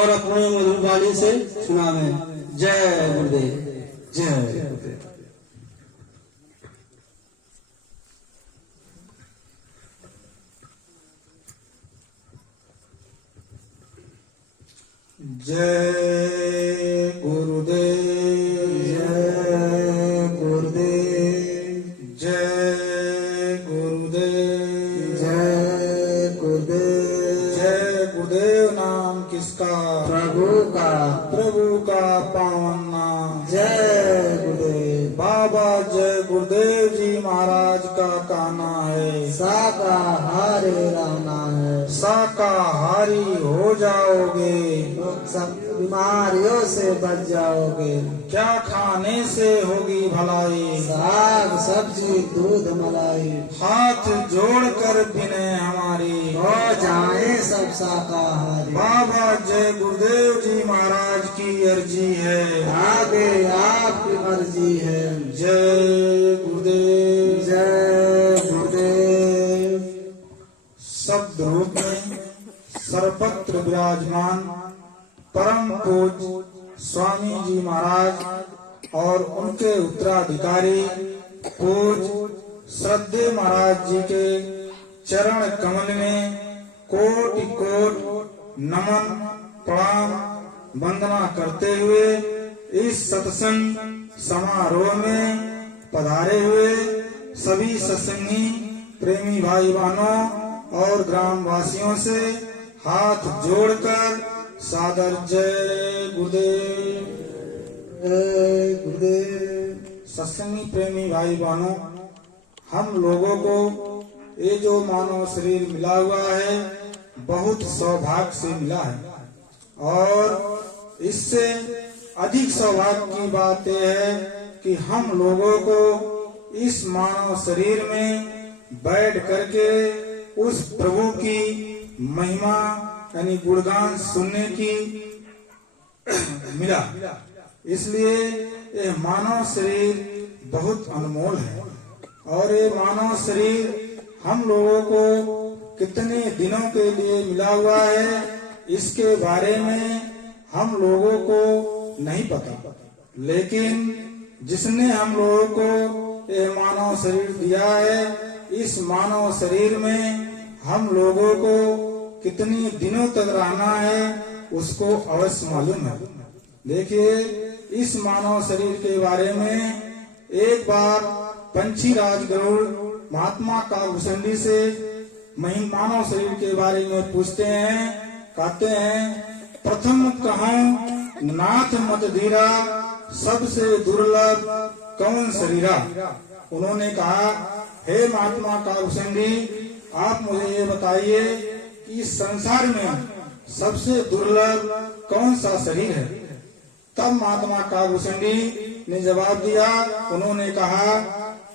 और अपने मधुर वाणी से सुनावे। जय गुरुदेव। जय गुरुदेव। जय गुरुदेव। जय गुरुदेव। जय गुरुदेव। जय गुरुदेव। जय गुरुदेव नाम किसका? प्रभु का। प्रभु का पावन नाम। जय गुरुदेव। बाबा जय गुरुदेव जी महाराज का कहना है, शाकाहारी रहना है। शाकाहारी हो जाओगे, सब बीमारियों से बच जाओगे। क्या खाने से होगी भलाई? साग सब्जी दूध मलाई। हाथ जोड़कर बिने हमारी हो जाए सब शाकाहारी। बाबा जय गुरुदेव जी महाराज की अर्जी है, आगे आपकी मर्जी है। जय गुरुदेव। जय गुरुदेव। शब्द रूप में सर्वत्र विराजमान परम पूज्य स्वामी जी महाराज और उनके उत्तराधिकारी पूज्य श्रद्धेय महाराज जी के चरण कमल में कोटि कोट नमन प्रणाम वंदना करते हुए इस सत्संग समारोह में पधारे हुए सभी सत्संगी प्रेमी भाई बहनों और ग्राम वासियों से हाथ जोड़कर सादर जय गुरुदेव। जय गुरुदेव। सत्संगी प्रेमी भाई बहनों, हम लोगों को ये जो मानव शरीर मिला हुआ है बहुत सौभाग्य से मिला है, और इससे अधिक सौभाग्य की बात यह है कि हम लोगों को इस मानव शरीर में बैठ करके उस प्रभु की महिमा यानी गुणगान सुनने की मिला। इसलिए ये मानव शरीर बहुत अनमोल है, और ये मानव शरीर हम लोगों को कितने दिनों के लिए मिला हुआ है इसके बारे में हम लोगों को नहीं पता, लेकिन जिसने हम लोगों को ये मानव शरीर दिया है, इस मानव शरीर में हम लोगों को कितने दिनों तक रहना है उसको अवश्य मालूम है। देखिए, इस मानव शरीर के बारे में एक बार पंछी राज गरुड़ महात्मा कालभूषण जी से मानव शरीर के बारे में पूछते हैं, कहते हैं प्रथम कहूँ नाथ मत धीरा, सबसे दुर्लभ कौन शरीरा। उन्होंने कहा, हे महात्मा कालभूषण जी, आप मुझे ये बताइए कि इस संसार में सबसे दुर्लभ कौन सा शरीर है। तब महात्मा कालभूषण जी ने जवाब दिया, उन्होंने कहा,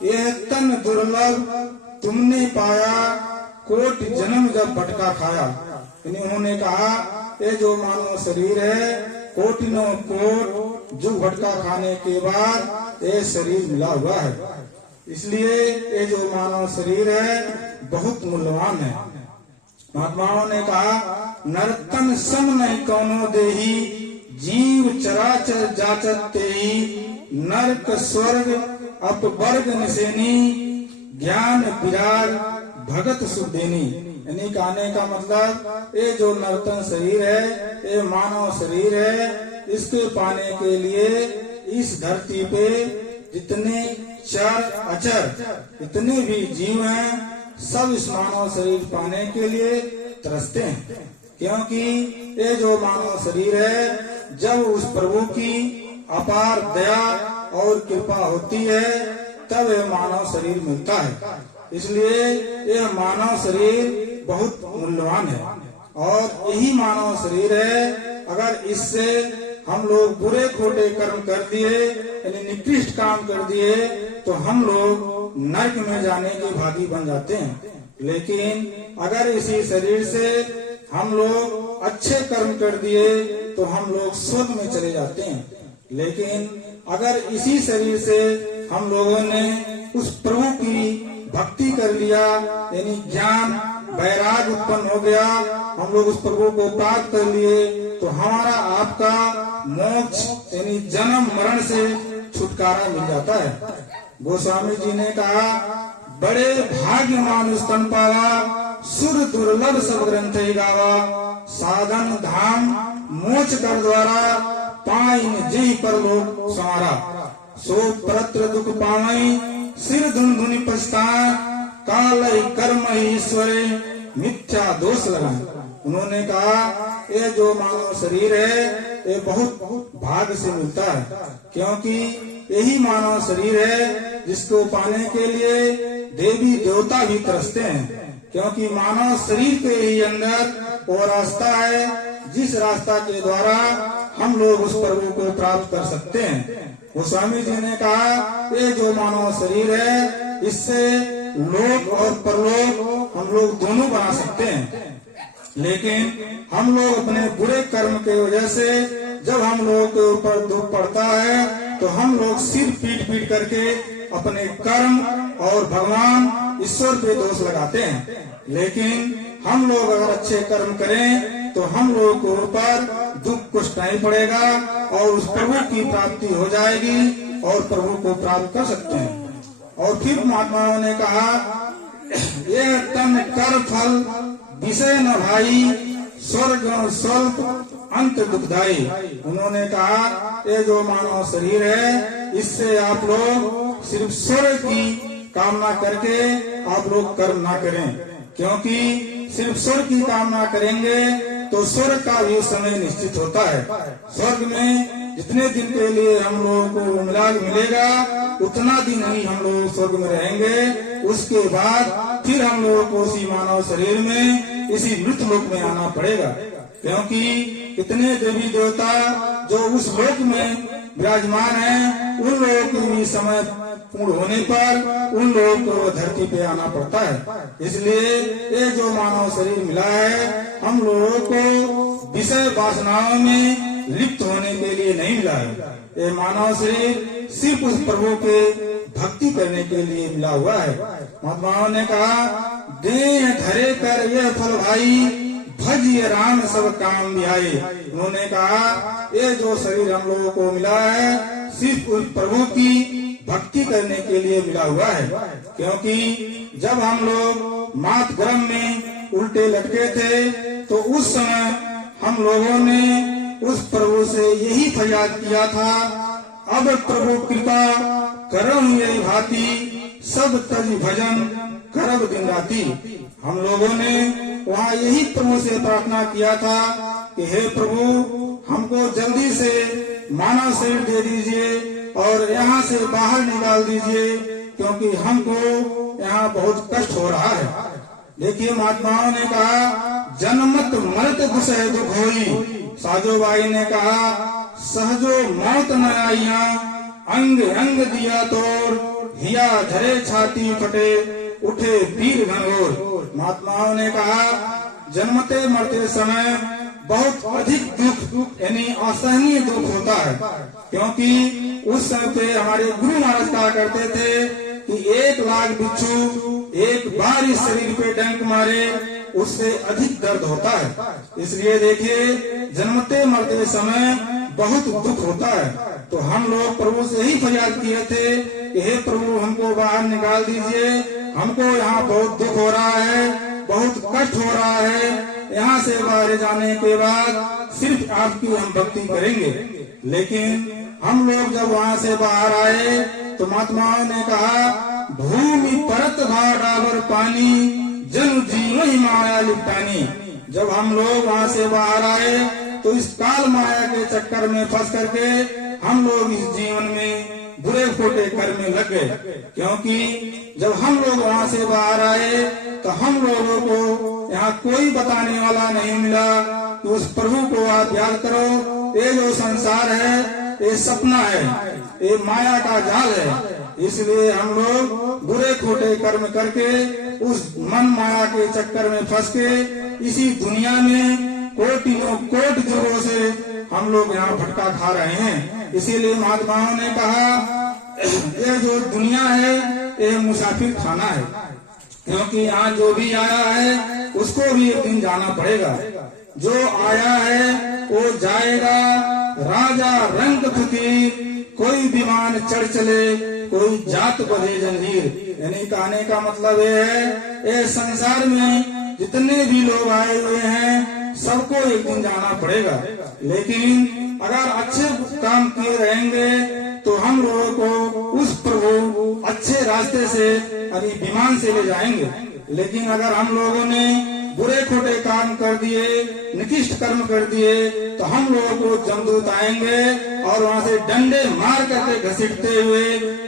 यह तन दुर्लभ तुमने पाया, कोटि जन्म जब भटका खाया। उन्होंने कहा, ये जो मानव शरीर है कोटिनों कोट जो भटका खाने के बाद ये शरीर मिला हुआ है। इसलिए ये जो मानव शरीर है बहुत मूल्यवान है। महात्माओं ने कहा, नरतन सम नहीं कौनो देही, जीव चराचर जाचत तेही, नरक स्वर्ग अपवर्ग निसेनी, ज्ञान विराग भगत सुदेनी। यानी कहने का मतलब ये जो नर्तन शरीर है, ये मानव शरीर है, इसके पाने के लिए इस धरती पे जितने चर अचर इतने भी जीव हैं, सब इस मानव शरीर पाने के लिए तरसते हैं। क्योंकि ये जो मानव शरीर है, जब उस प्रभु की अपार दया और कृपा होती है तब यह मानव शरीर मिलता है। इसलिए यह मानव शरीर बहुत मूल्यवान है, और यही मानव शरीर है, अगर इससे हम लोग बुरे खोटे कर्म कर दिए यानी निकृष्ट काम कर दिए तो हम लोग नरक में जाने के भागी बन जाते हैं। लेकिन अगर इसी शरीर से हम लोग अच्छे कर्म कर दिए तो हम लोग स्वर्ग में चले जाते हैं। लेकिन अगर इसी शरीर से हम लोगों ने उस प्रभु की भक्ति कर लिया यानी ज्ञान वैराग उत्पन्न हो गया, हम लोग उस प्रभु को प्राप्त कर लिए, तो तो हमारा आपका मोक्ष यानी जन्म मरण से छुटकारा मिल जाता है। गोस्वामी जी ने कहा, बड़े भाग्य मानुष तन पावा, सुर दुर्लभ सब ग्रंथ गावा, साधन धाम मोच कर द्वारा, पाइन जी पर लोग संवारा, सो परत्र दुख पावई, सिर धुन धुनि पछताए, काल कर्म ईश्वरे मिथ्या दोष लगाए। उन्होंने कहा, ये जो मानव शरीर है ये बहुत भाग्य से मिलता है, क्योंकि यही मानव शरीर है जिसको पाने के लिए देवी देवता भी तरसते हैं, क्योंकि मानव शरीर के ही अंदर वो रास्ता है जिस रास्ता के द्वारा हम लोग उस प्रभु को प्राप्त कर सकते हैं। गोस्वामी जी ने कहा, ये जो मानव शरीर है इससे लोक और परलोक हम लोग दोनों बना सकते हैं, लेकिन हम लोग अपने बुरे कर्म के वजह से जब हम लोगों के ऊपर दुख पड़ता है तो हम लोग सिर पीट पीट करके अपने कर्म और भगवान ईश्वर पे दोष लगाते हैं। लेकिन हम लोग अगर अच्छे कर्म करें तो हम लोगों के ऊपर दुख कुछ नहीं पड़ेगा और उस प्रभु की प्राप्ति हो जाएगी और प्रभु को प्राप्त कर सकते हैं। और फिर महात्माओं ने कहा, ये तन कर फल विषय न भाई, स्वर्ग स्वल्प अंत दुखदाई। उन्होंने कहा, ये जो मानव शरीर है इससे आप लोग सिर्फ स्वर्ग की कामना करके आप लोग कर्म ना करें, क्योंकि सिर्फ स्वर्ग की कामना करेंगे तो स्वर्ग का भी समय निश्चित होता है। स्वर्ग में जितने दिन के लिए हम लोगों को मिलेगा उतना दिन ही हम लोग स्वर्ग में रहेंगे। उसके बाद फिर हम लोगों को उसी मानव शरीर में इसी मृत लोक में आना पड़ेगा, क्योंकि इतने देवी देवता जो उस लोक में विराजमान हैं उन लोगों की भी समय पूर्ण होने पर उन लोगों को धरती पे आना पड़ता है। इसलिए ये जो मानव शरीर मिला है हम लोगों को विषय वासनाओं में लिप्त होने के लिए नहीं मिला है। ये मानव शरीर सिर्फ उस प्रभु के भक्ति करने के लिए मिला हुआ है। महात्माओं ने कहा, देह धरे कर यह फल भाई, भज ये राम सब काम ध्याए। उन्होंने कहा, ये जो शरीर हम लोगों को मिला है सिर्फ उस प्रभु की भक्ति करने के लिए मिला हुआ है, क्योंकि जब हम लोग मात गर्भ में उल्टे लटके थे तो उस समय हम लोगों ने उस प्रभु से यही फरियाद किया था, अब प्रभु कृपा करम यही भांति, सब तज भजन करब दिन राती। हम लोगों ने वहाँ यही प्रभु से प्रार्थना किया था कि हे प्रभु हमको जल्दी से मानव शरीर दे दीजिए और यहाँ से बाहर निकाल दीजिए, क्योंकि हमको यहाँ बहुत कष्ट हो रहा है। देखिए महात्माओं ने कहा, जन्मत मरत दुसह दुख होई। साजोबाई ने कहा, सहजो मौत न आइया, अंग अंग दिया तोड़, हिया धरे छाती फटे, उठे पीर घनघोर। महात्माओं ने कहा, जन्मते मरते समय बहुत अधिक दुख यानी असहनीय दुख होता है, क्योंकि उस समय पे हमारे गुरु महाराज कहा करते थे कि 1 लाख बिच्छू एक बार इस शरीर पे डंक मारे उससे अधिक दर्द होता है। इसलिए देखिए जन्मते मरते समय बहुत दुख होता है। तो हम लोग प्रभु से ही फरियाद किए थे कि हे प्रभु हमको बाहर निकाल दीजिए, हमको यहाँ बहुत दुख हो रहा है, बहुत कष्ट हो रहा है, यहाँ से बाहर जाने के बाद सिर्फ आपकी हम भक्ति करेंगे। लेकिन हम लोग जब वहाँ से बाहर आए तो महात्माओं ने कहा, भूमि परत भावर पानी, जन जीवन ही माया लिपटानी। जब हम लोग वहाँ से बाहर आए तो इस काल माया के चक्कर में फंस करके हम लोग इस जीवन में बुरे खोटे कर्म में लग गए, क्योंकि जब हम लोग वहाँ से बाहर आए तो हम लोगों को यहाँ कोई बताने वाला नहीं मिला कि उस प्रभु को आप याद करो। ये जो संसार है ये सपना है, ये माया का जाल है। इसलिए हम लोग बुरे खोटे कर्म करके उस मन माया के चक्कर में फंस के इसी दुनिया में कोटियों कोटि जुगों से हम लोग यहाँ भटका खा रहे हैं। इसीलिए महात्माओं ने कहा, ये जो दुनिया है ये मुसाफिर खाना है, क्योंकि यहाँ जो भी आया है उसको भी एक दिन जाना पड़ेगा। जो आया है वो जाएगा, राजा रंग फकीर, कोई विमान चढ़ चले, कोई जात बधे जंजीर। यानी कहने का मतलब ये है, ये संसार में जितने भी लोग आए हुए हैं सबको एक दिन जाना पड़ेगा, लेकिन अगर अच्छे काम किए रहेंगे तो हम लोगों को उस प्रभु अच्छे रास्ते से यानी विमान से ले जाएंगे। लेकिन अगर हम लोगों ने बुरे खोटे काम कर दिए, निकृष्ट कर्म कर दिए, तो हम लोगों को जमदूत आएंगे और वहाँ से डंडे मार करके घसीटते हुए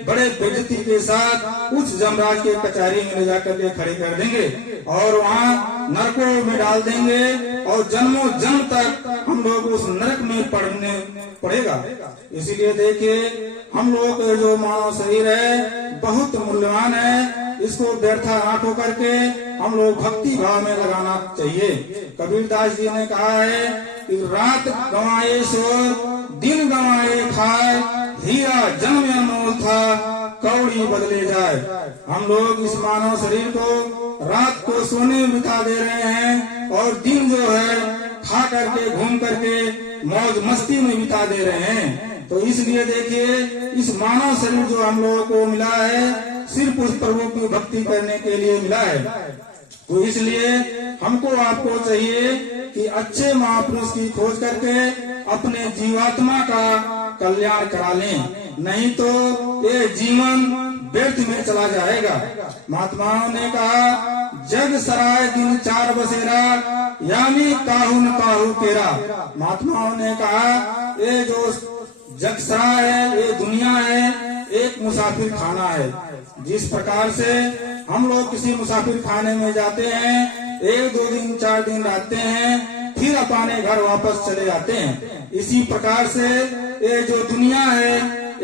बड़े बेइज्जती के साथ उस जमराज के कचहरी में ले जाकर के खड़े कर देंगे और वहाँ नरकों में डाल देंगे और जन्मों जन्म तक हम लोग उस नरक में पड़ने पड़ेगा। इसीलिए देखिए, हम लोग का जो मानव शरीर है बहुत मूल्यवान है, इसको व्यर्थ आंख होकर के हम लोग भक्ति भाव में लगाना चाहिए। कबीरदास जी ने कहा है कि रात गंवाए सोर, दिन गंवाए खाए, हीरा जन्म अनमोल था, कौड़ी बदले जाए। हम लोग इस मानव शरीर को रात को सोने में बिता दे रहे हैं और दिन जो है खा करके घूम करके मौज मस्ती में बिता दे रहे हैं। तो इसलिए देखिए, इस मानव शरीर जो हम लोगों को मिला है सिर्फ उस प्रभु की भक्ति करने के लिए मिला है। तो इसलिए हमको आपको चाहिए कि अच्छे महापुरुष की खोज करके अपने जीवात्मा का कल्याण करा लें, नहीं तो ये जीवन व्यर्थ में चला जाएगा। महात्माओं ने कहा, जग सराय दिन चार बसेरा, यानी काहू न काहू केरा। महात्माओं ने कहा, ये जो जग सराय है, ये दुनिया है, एक मुसाफिर खाना है। जिस प्रकार से हम लोग किसी मुसाफिर खाने में जाते हैं, 1-2 दिन 4 दिन रहते हैं, फिर अपने घर वापस चले जाते हैं, इसी प्रकार से ये जो दुनिया है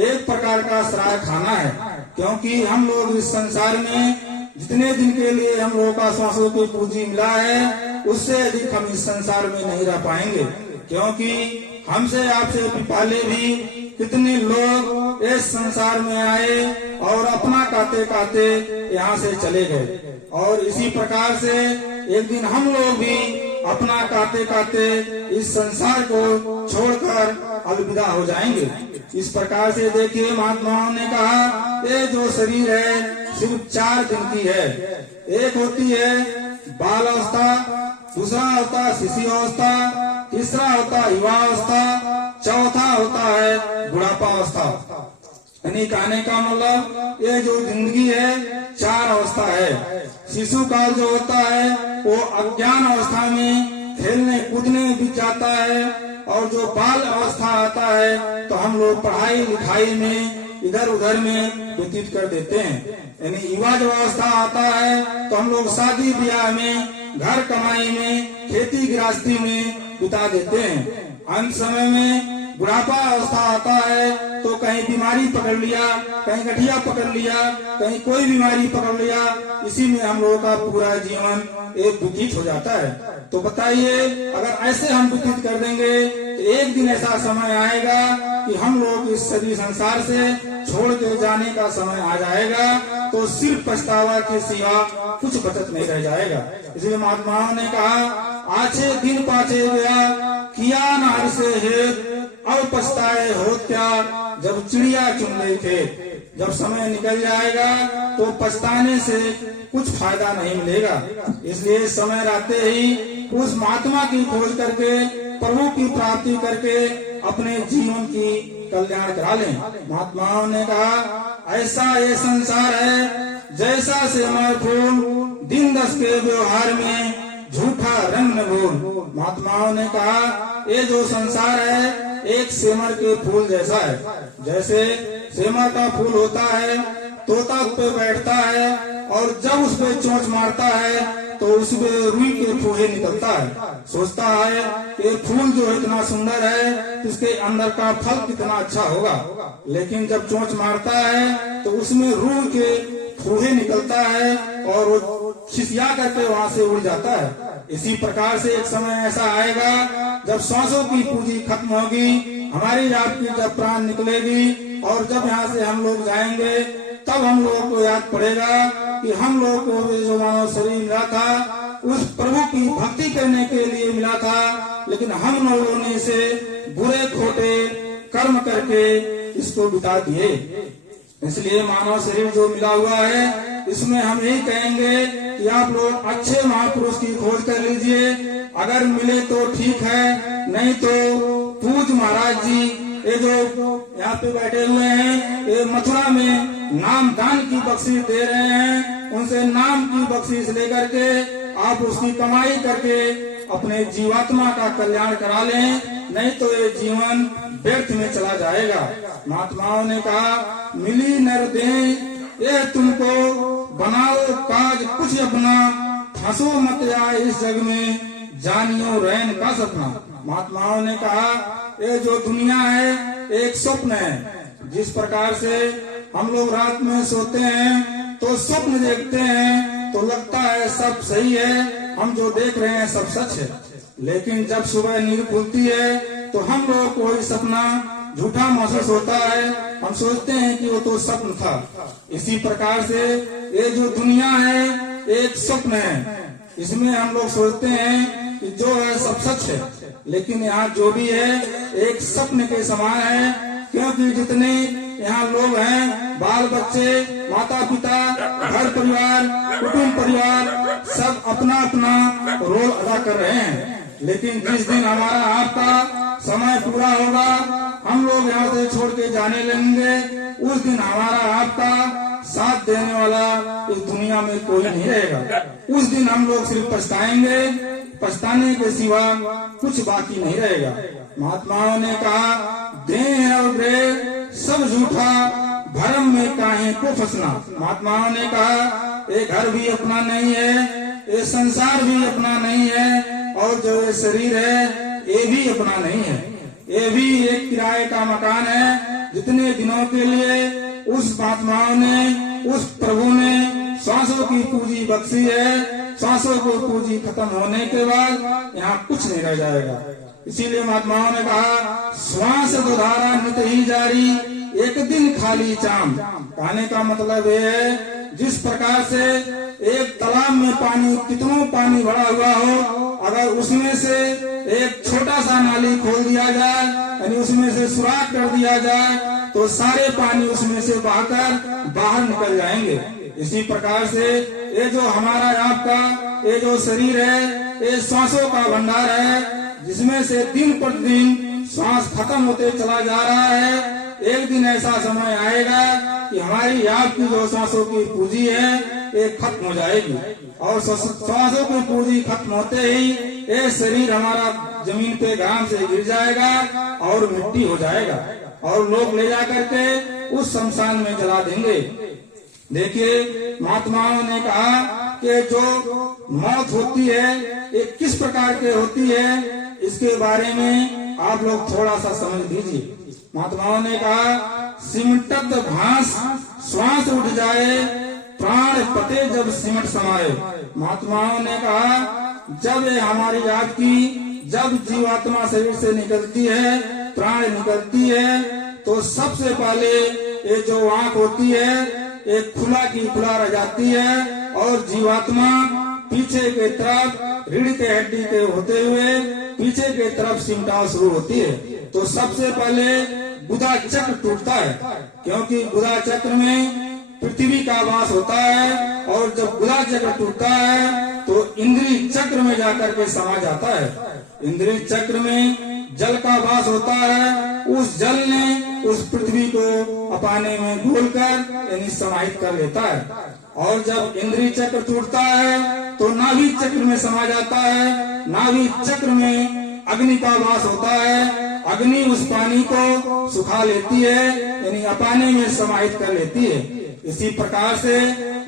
एक प्रकार का सराय खाना है। क्योंकि हम लोग इस संसार में जितने दिन के लिए हम लोगों का सांसों की पूंजी मिला है, उससे अधिक हम इस संसार में नहीं रह पाएंगे। क्योंकि हमसे आपसे पहले भी कितने लोग इस संसार में आए और अपना काते काते यहाँ से चले गए, और इसी प्रकार से एक दिन हम लोग भी अपना काते काते इस संसार को छोड़कर अलविदा हो जाएंगे। इस प्रकार से देखिए, महात्माओं ने कहा, ये जो शरीर है सिर्फ 4 दिन की है। एक होती है बाल अवस्था, दूसरा होता है शिशु अवस्था, तीसरा होता है युवा अवस्था, चौथा होता है बुढ़ापा अवस्था। यानी कहने का मतलब ये जो जिंदगी है 4 अवस्था है। शिशु काल जो होता है वो अज्ञान अवस्था में खेलने कूदने में बीत जाता है, और जो बाल अवस्था आता है तो हम लोग पढ़ाई लिखाई में इधर उधर में व्यतीत कर देते हैं। यानी युवा जो अवस्था आता है तो हम लोग शादी ब्याह में, घर कमाई में, खेती गृहस्थी में बिता देते हैं। अंत समय में बुढ़ापा अवस्था आता है तो कहीं बीमारी पकड़ लिया, कहीं गठिया पकड़ लिया, कहीं कोई बीमारी पकड़ लिया, इसी में हम लोगों का पूरा जीवन एक व्यतीत हो जाता है। तो बताइए, अगर ऐसे हम व्यतीत कर देंगे तो एक दिन ऐसा समय आएगा कि हम लोग इस सभी संसार से छोड़ के जाने का समय आ जाएगा, तो सिर्फ पछतावा के सिवा कुछ बचत नहीं रह जाएगा। इसलिए महात्माओं ने कहा, आछे दिन पाछे गया, किया नार से हेत, अब पछताए हो क्या, जब चिड़िया चुन ले खेत। जब समय निकल जाएगा तो पछताने से कुछ फायदा नहीं मिलेगा। इसलिए समय रहते ही उस महात्मा की खोज करके, प्रभु की प्राप्ति करके अपने जीवन की कल्याण करा लें। महात्माओं ने कहा, ऐसा ये संसार है जैसा सेमर फूल, दिन 10 के व्यवहार में झूठा रंग न भूल। महात्माओं ने कहा, ये जो संसार है एक सेमर के फूल जैसा है। जैसे सेमर का फूल होता है, तोता उस पे बैठता है और जब उस पे चोंच मारता है तो उसमें रुई के फूहे निकलता है। सोचता है ये फूल जो इतना सुंदर है, इसके अंदर का फल कितना अच्छा होगा, लेकिन जब चोंच मारता है तो उसमें रुई के फूहे निकलता है और वो खिसिया करके वहाँ से उड़ जाता है। इसी प्रकार से एक समय ऐसा आएगा जब सांसों की पूंजी खत्म होगी, हमारी आपकी जब प्राण निकलेगी, और जब यहाँ से हम लोग जाएंगे तब हम लोगों को याद पड़ेगा कि हम लोग को जो मानव शरीर मिला था उस प्रभु की भक्ति करने के लिए मिला था, लेकिन हम लोगों ने इसे बुरे खोटे कर्म करके इसको बिता दिए। इसलिए मानव शरीर जो मिला हुआ है, इसमें हम यही कहेंगे कि आप लोग अच्छे महापुरुष की खोज कर लीजिए। अगर मिले तो ठीक है, नहीं तो पूज महाराज जी ये जो यहाँ पे बैठे हुए हैं, ये मथुरा में नाम दान की बख्शीश दे रहे हैं। उनसे नाम की बख्शीश लेकर के आप उसकी कमाई करके अपने जीवात्मा का कल्याण करा लें, नहीं तो ये जीवन व्यर्थ में चला जाएगा। महात्माओं ने कहा, मिली नर दे ये तुमको, बनाओ काज कुछ अपना, फंसो मत आए इस जग में, जानियो रैन का सपना। महात्माओं ने कहा, ये जो दुनिया है एक स्वप्न है। जिस प्रकार से हम लोग रात में सोते हैं तो स्वप्न देखते हैं तो लगता है सब सही है, हम जो देख रहे हैं सब सच है। लेकिन जब सुबह नींद खुलती है तो हम लोगों को कोई सपना झूठा महसूस होता है, हम सोचते हैं कि वो तो स्वप्न था। इसी प्रकार से ये जो दुनिया है एक स्वप्न है। इसमें हम लोग सोचते हैं कि जो है सब सच है, लेकिन यहाँ जो भी है एक स्वप्न के समान है। क्योंकि जितने यहाँ लोग हैं, बाल बच्चे, माता पिता, घर परिवार, कुटुंब परिवार, सब अपना अपना रोल अदा कर रहे हैं। लेकिन जिस दिन हमारा आपका समय पूरा होगा, हम लोग यहाँ से छोड़ के जाने लगेंगे, उस दिन हमारा आपका साथ देने वाला इस दुनिया में कोई नहीं रहेगा। उस दिन हम लोग सिर्फ पछताएंगे, पछताने के सिवा कुछ बाकी नहीं रहेगा। महात्माओं ने कहा, देह और देह सब झूठा, भरम में काहे को फंसना। महात्माओं ने कहा, ये घर भी अपना नहीं है, ये संसार भी अपना नहीं है, और जो ये शरीर है ये भी अपना नहीं है। ये भी एक किराए का मकान है। जितने दिनों के लिए उस महात्माओं ने, उस प्रभु ने श्वासों की पूंजी बख्शी है, श्वासों को पूंजी खत्म होने के बाद यहाँ कुछ नहीं रह जाएगा। इसीलिए महात्माओं ने कहा, श्वास दुधारा नित ही जारी, एक दिन खाली चाम। कहने का मतलब ये है, जिस प्रकार से एक तालाब में पानी, कितनों पानी भरा हुआ हो, अगर उसमें से एक छोटा सा नाली खोल दिया जाए, यानी उसमें से सुराख कर दिया जाए, तो सारे पानी उसमें से बहकर बाहर निकल जाएंगे। इसी प्रकार से ये जो हमारा आपका ये जो शरीर है, ये श्वासों का भंडार है, जिसमें से दिन प्रतिदिन श्वास खत्म होते चला जा रहा है। एक दिन ऐसा समय आएगा कि हमारी आपकी जो श्वासों की पूंजी है ये खत्म हो जाएगी, और श्वासों की पूंजी खत्म होते ही ये शरीर हमारा जमीन पे घाम से गिर जाएगा और मिट्टी हो जाएगा, और लोग ले जा करके उस शमशान में जला देंगे। देखिए, महात्माओं ने कहा कि जो मौत होती है ये किस प्रकार के होती है, इसके बारे में आप लोग थोड़ा सा समझ लीजिए। महात्माओं ने कहा, सिमटत घास श्वास उठ जाए, प्राण पते जब सिमट समाये। महात्माओं ने कहा, जब ये हमारी आपकी जब जीवात्मा शरीर से निकलती है, प्राण निकलती है, तो सबसे पहले ये जो आंख होती है एक खुला की खुला रह जाती है, और जीवात्मा पीछे के तरफ रीढ़ के हड्डी के होते हुए पीछे के तरफ सिमटा शुरू होती है। तो सबसे पहले बुधा चक्र टूटता है, क्योंकि बुधा चक्र में पृथ्वी का वास होता है, और जब बुधा चक्र टूटता है तो इंद्रिय चक्र में जाकर के समा जाता है। इंद्रिय चक्र में जल का वास होता है, उस जल ने उस पृथ्वी को अपाने में घोलकर यानी समाहित कर लेता है। और जब इंद्रिय चक्र टूटता है तो नाभि चक्र में समा जाता है। नाभि चक्र में अग्नि का वास होता है, अग्नि उस पानी को सुखा लेती है, यानी अपाने में समाहित कर लेती है। इसी प्रकार से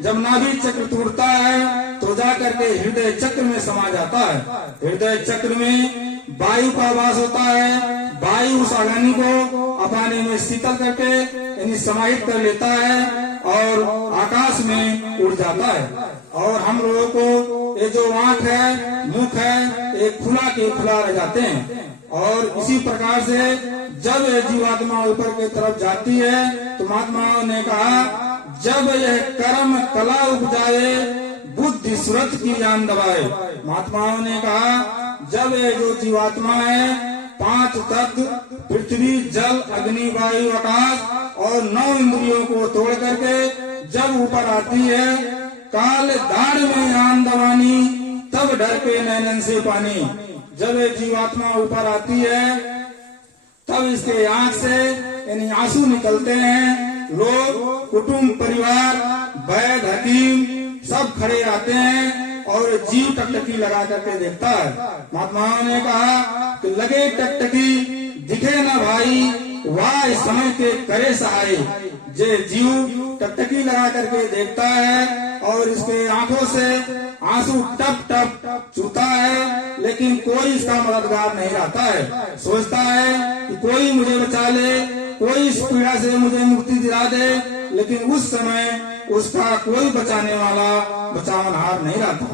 जब नाभि चक्र टूटता है तो जाकर के हृदय चक्र में समा जाता है। हृदय चक्र में वायु का वास होता है, वायु उस अग्नि को अपाने में शीतल करके यानी समाहित कर लेता है और आकाश में उड़ जाता है। और हम लोगों को ये जो आंख है, मुख है, एक खुला के खुला रह जाते हैं। और इसी प्रकार से जब यह जीवात्मा ऊपर की तरफ जाती है तो महात्माओं ने कहा, जब यह कर्म कला उपजाए, बुद्धि सुरत की जान दबाए। महात्माओं ने कहा जब ये जो जीवात्मा है 5 तत्व पृथ्वी जल अग्नि वायु आकाश और 9 इंद्रियों को तोड़ करके जब ऊपर आती है, काल दाढ़ में आन दबानी तब डर के नैनन से पानी। जब ये जीवात्मा ऊपर आती है तब इसके आंख से यानी आंसू निकलते हैं। लोग कुटुंब परिवार वैद्य हकीम सब खड़े रहते हैं और जीव टकटकी लगा करके देखता है। महात्माओं ने कहा कि लगे टकटकी दिखे न भाई, वाह इस समय के करे सहाय। जे जीव टकटकी लगा करके देखता है और इसके आंखों से आंसू टप टप चूता है, लेकिन कोई इसका मददगार नहीं रहता है। सोचता है कि कोई मुझे बचा ले, कोई इस पीड़ा से मुझे मुक्ति दिला दे, लेकिन उस समय उसका कोई बचाने वाला बचावनहार नहीं रहता।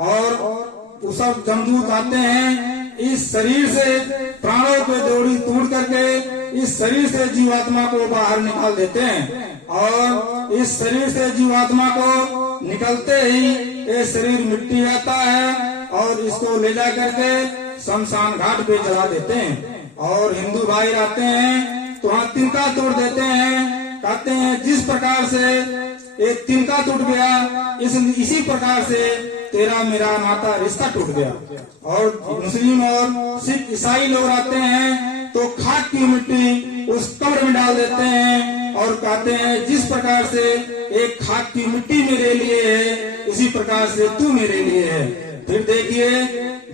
और उस सब जमदूत आते हैं, इस शरीर से प्राणों पे डोरी तोड़ करके इस शरीर से जीवात्मा को बाहर निकाल देते हैं। और इस शरीर से जीवात्मा को निकलते ही ये शरीर मिट्टी रहता है और इसको ले जा करके शमशान घाट पे जला देते हैं। और हिंदू भाई आते हैं तो वहाँ तिनका तोड़ देते हैं, कहते हैं जिस प्रकार से एक तिनका टूट गया, इसी प्रकार से तेरा मेरा नाता रिश्ता टूट गया। और मुस्लिम और सिख ईसाई लोग आते हैं तो खाक की मिट्टी उस कब्र में डाल देते हैं और कहते हैं जिस प्रकार से एक खाक की मिट्टी मेरे लिए है, इसी प्रकार से तू मेरे लिए है। फिर देखिए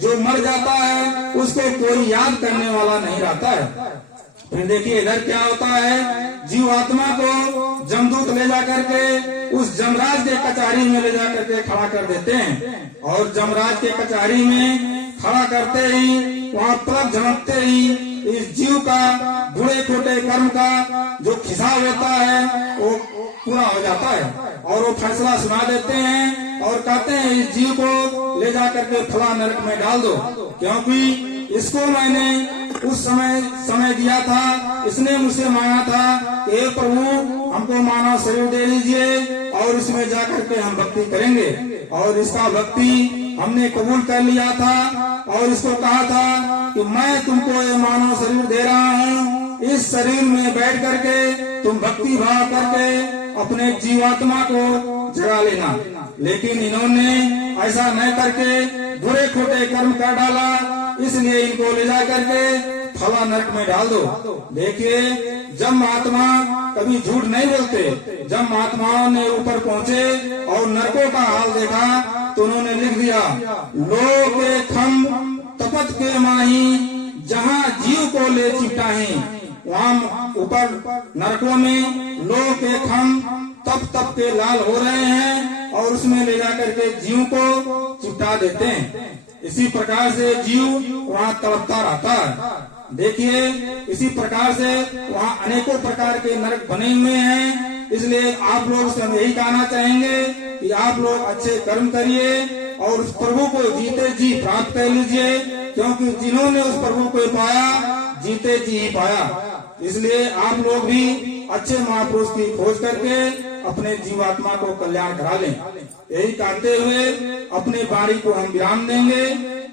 जो मर जाता है उसको कोई याद करने वाला नहीं रहता है। फिर देखिए इधर क्या होता है, जीवात्मा को जमदूत ले जा करके उस जमराज के कचहरी में ले जा करके खड़ा कर देते हैं। और जमराज के कचहरी में खड़ा करते ही वहाँ पलक झपकते ही इस जीव का बुरे खोटे कर्म का जो खिसाव होता है वो पूरा हो जाता है और वो फैसला सुना देते हैं और कहते हैं इस जीव को ले जा करके फला नरक में डाल दो, क्योंकि इसको मैंने उस समय दिया था, इसने मुझसे मांगा था कि प्रभु हमको मानव शरीर दे दीजिए और इसमें जाकर के हम भक्ति करेंगे। और इसका भक्ति हमने कबूल कर लिया था और इसको कहा था कि मैं तुमको ये मानव शरीर दे रहा हूँ, इस शरीर में बैठ करके तुम भक्ति भाव करके अपने जीवात्मा को जगा लेना। लेकिन इन्होंने ऐसा न करके बुरे खोटे कर्म कर डाला, इसलिए इनको ले जा करके फला नरक में डाल दो। देखिए जब महात्मा कभी झूठ नहीं बोलते, जब महात्माओं ने ऊपर पहुँचे और नरकों का हाल देखा तो उन्होंने लिख दिया लोग के खम तपत के माही, जहाँ जीव को ले चिपटाही। वहाँ ऊपर नरकों में लोग के खम तप के लाल हो रहे हैं और उसमें ले जाकर के जीव को चिपटा देते हैं। इसी प्रकार से जीव वहाँ तड़पता रहता है। देखिए इसी प्रकार से वहाँ अनेकों प्रकार के नरक बने हुए हैं। इसलिए आप लोग से हम यही कहना चाहेंगे कि आप लोग अच्छे कर्म करिए और उस प्रभु को जीते जी प्राप्त कर लीजिए, क्योंकि जिन्होंने उस प्रभु को पाया जीते जी ही पाया। इसलिए आप लोग भी अच्छे महापुरुष की खोज करके अपने जीवात्मा को कल्याण करा लें। यही कहते हुए अपने वाणी को हम विराम देंगे।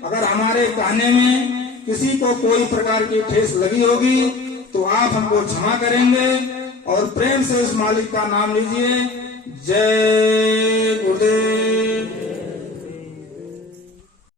अगर हमारे कहने में किसी को कोई प्रकार की ठेस लगी होगी तो आप हमको क्षमा करेंगे और प्रेम से उस मालिक का नाम लीजिए। जय गुरुदेव।